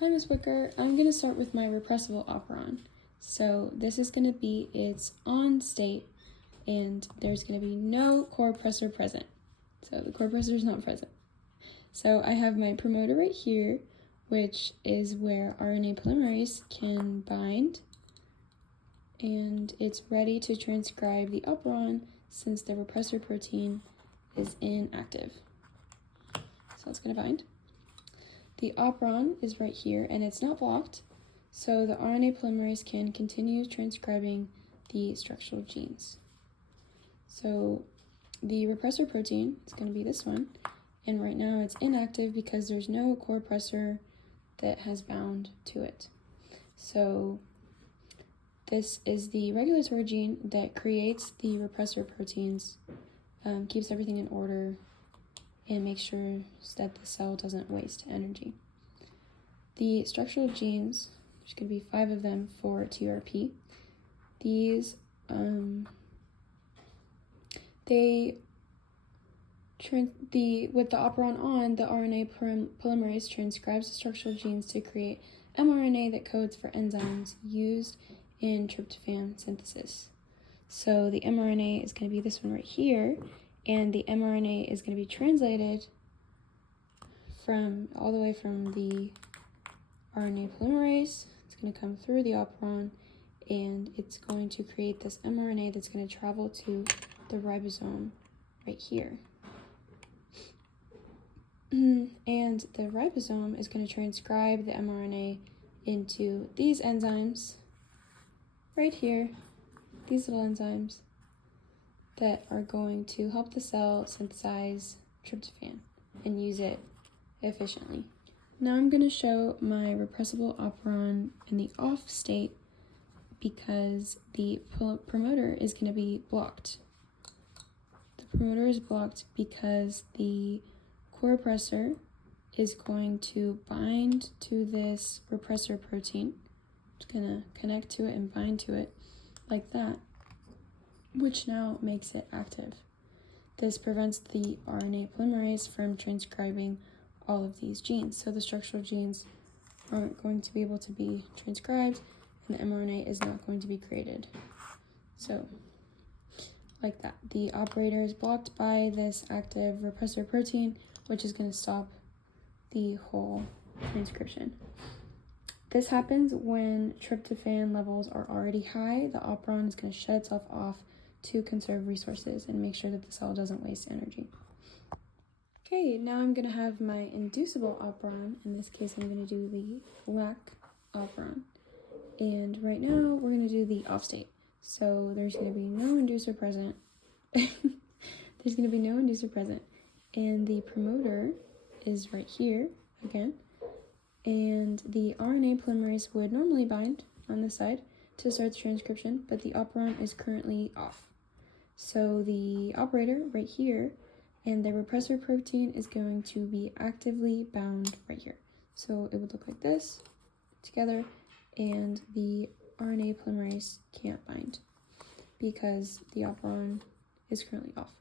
Hi, Ms. Wicker. I'm going to start with my repressible operon. So this is going to be its on state, and there's going to be no core pressor present. So the core pressor is not present. So I have my promoter right here, which is where RNA polymerase can bind, and it's ready to transcribe the operon since the repressor protein is inactive. So it's going to bind. The operon is right here, and it's not blocked, so the RNA polymerase can continue transcribing the structural genes. So the repressor protein is going to be this one, and right now it's inactive because there's no core pressor that has bound to it. So this is the regulatory gene that creates the repressor proteins, keeps everything in order, and make sure that the cell doesn't waste energy. The structural genes, there's going to be 5 of them for TRP. These, with the operon on, the RNA polymerase transcribes the structural genes to create mRNA that codes for enzymes used in tryptophan synthesis. So the mRNA is going to be this one right here, and the mRNA is going to be translated all the way from the RNA polymerase. It's going to come through the operon, and it's going to create this mRNA that's going to travel to the ribosome right here. And the ribosome is going to transcribe the mRNA into these enzymes right here, these little enzymes that are going to help the cell synthesize tryptophan and use it efficiently. Now I'm going to show my repressible operon in the off state because the promoter is going to be blocked. The promoter is blocked because the core pressor is going to bind to this repressor protein. It's going to connect to it and bind to it like that, which now makes it active. This prevents the RNA polymerase from transcribing all of these genes. So the structural genes aren't going to be able to be transcribed, and the mRNA is not going to be created. So, like that. The operator is blocked by this active repressor protein, which is going to stop the whole transcription. This happens when tryptophan levels are already high. The operon is going to shut itself off to conserve resources and make sure that the cell doesn't waste energy. Okay, now I'm going to have my inducible operon. In this case, I'm going to do the lac operon. And right now, we're going to do the off state. So there's going to be no inducer present. There's going to be no inducer present. And the promoter is right here again. And the RNA polymerase would normally bind on this side to start the transcription, but the operon is currently off. So the operator right here and the repressor protein is going to be actively bound right here. So it would look like this together, and the RNA polymerase can't bind because the operon is currently off.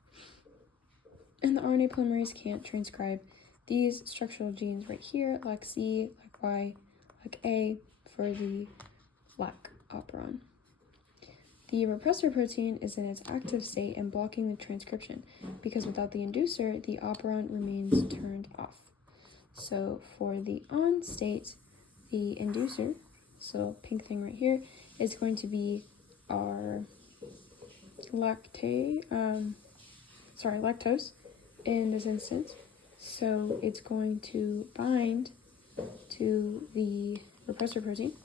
And the RNA polymerase can't transcribe these structural genes right here, like C, like Y, like A, for the lac operon. The repressor protein is in its active state and blocking the transcription because without the inducer, the operon remains turned off. So for the on state, the inducer, so pink thing right here, is going to be our lactose in this instance. So it's going to bind to the repressor protein,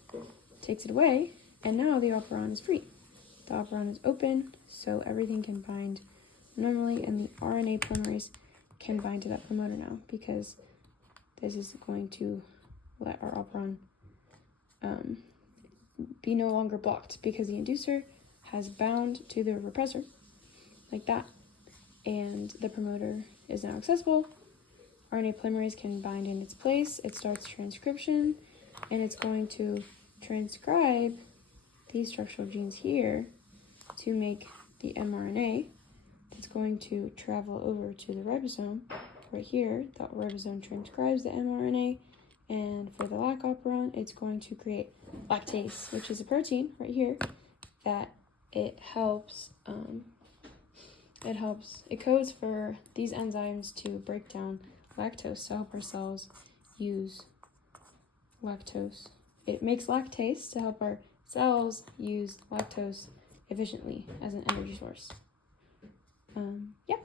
takes it away, and now the operon is free. The operon is open, so everything can bind normally, and the RNA polymerase can bind to that promoter now because this is going to let our operon be no longer blocked because the inducer has bound to the repressor like that, and the promoter is now accessible. RNA polymerase can bind in its place. It starts transcription, and it's going to transcribe these structural genes here to make the mRNA that's going to travel over to the ribosome right here. The ribosome transcribes the mRNA And for the lac operon, it's going to create lactase, which is a protein right here that it codes for these enzymes to break down lactose to help our cells use lactose. It makes lactase to help our cells use lactose efficiently as an energy source. Yeah.